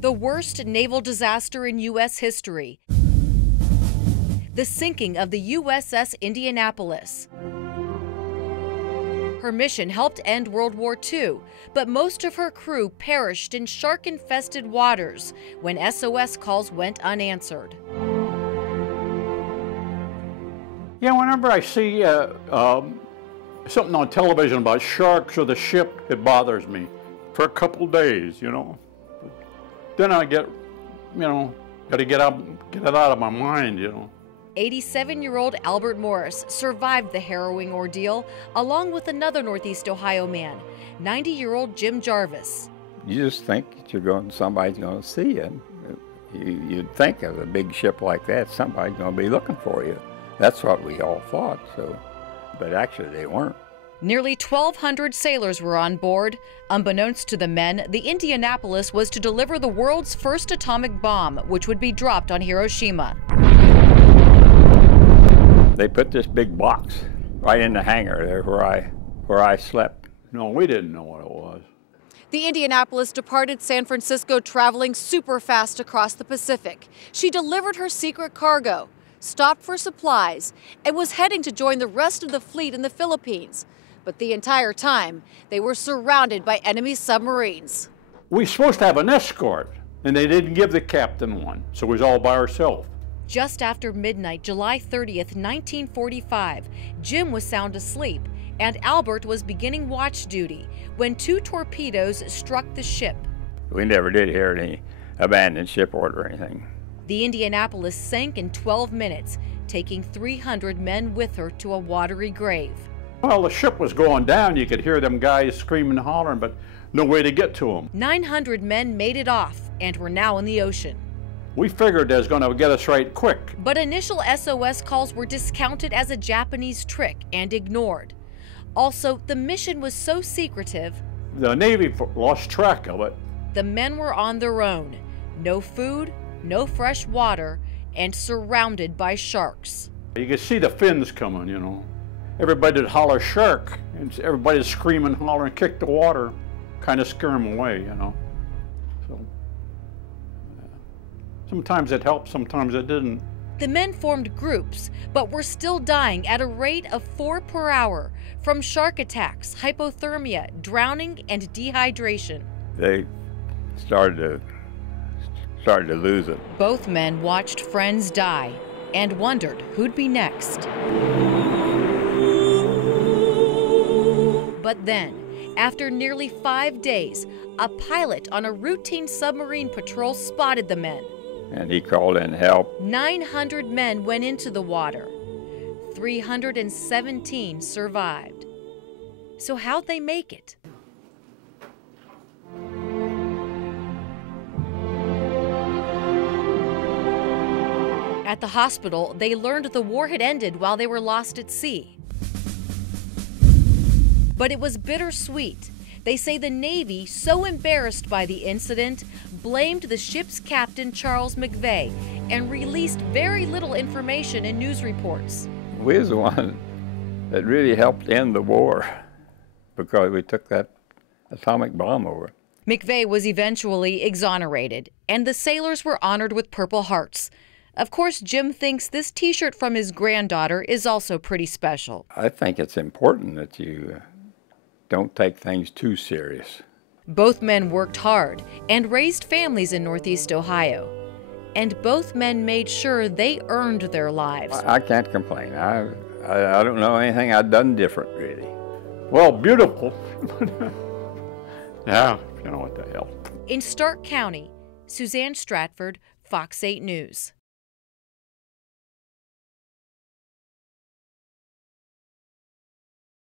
The worst naval disaster in U.S. history. The sinking of the USS Indianapolis. Her mission helped end World War II, but most of her crew perished in shark-infested waters when SOS calls went unanswered. Yeah, whenever I see something on television about sharks or the ship, it bothers me for a couple days, you know. Then I get, got to get it out of my mind, you know. 87-year-old Albert Morris survived the harrowing ordeal, along with another Northeast Ohio man, 90-year-old Jim Jarvis. You just think that somebody's going to see you. You'd think of a big ship like that, somebody's going to be looking for you. That's what we all thought, but actually they weren't. Nearly 1,200 sailors were on board. Unbeknownst to the men, the Indianapolis was to deliver the world's first atomic bomb, which would be dropped on Hiroshima. They put this big box right in the hangar there where I slept. No, we didn't know what it was. The Indianapolis departed San Francisco traveling super fast across the Pacific. She delivered her secret cargo, stopped for supplies, and was heading to join the rest of the fleet in the Philippines. But the entire time, they were surrounded by enemy submarines. We were supposed to have an escort, and they didn't give the captain one, so it was all by ourselves. Just after midnight, July 30th, 1945, Jim was sound asleep, and Albert was beginning watch duty when 2 torpedoes struck the ship. We never did hear any abandoned ship order or anything. The Indianapolis sank in 12 minutes, taking 300 men with her to a watery grave. Well, the ship was going down. You could hear them guys screaming and hollering, but no way to get to them. 900 men made it off and were now in the ocean. We figured they was going to get us right quick. But initial SOS calls were discounted as a Japanese trick and ignored. Also, the mission was so secretive, the Navy lost track of it. The men were on their own. No food, no fresh water, and surrounded by sharks. You could see the fins coming, you know. Everybody would holler shark, and everybody'd scream and holler and kick the water, kind of scare them away, you know. So sometimes it helped, sometimes it didn't. The men formed groups, but were still dying at a rate of 4 per hour from shark attacks, hypothermia, drowning, and dehydration. They started to lose it. Both men watched friends die and wondered who'd be next. But then, after nearly 5 days, a pilot on a routine submarine patrol spotted the men. And he called in help. 900 men went into the water. 317 survived. So how'd they make it? At the hospital, they learned the war had ended while they were lost at sea. But it was bittersweet. They say the Navy, so embarrassed by the incident, blamed the ship's captain, Charles McVeigh, and released very little information in news reports. We was the one that really helped end the war because we took that atomic bomb over. McVeigh was eventually exonerated, and the sailors were honored with Purple Hearts. Of course, Jim thinks this T-shirt from his granddaughter is also pretty special. I think it's important that you don't take things too serious. Both men worked hard and raised families in Northeast Ohio. And both men made sure they earned their lives. I can't complain. I don't know anything I'd done different, really. Well, beautiful. Yeah, you know what the hell. In Stark County, Suzanne Stratford, Fox 8 News.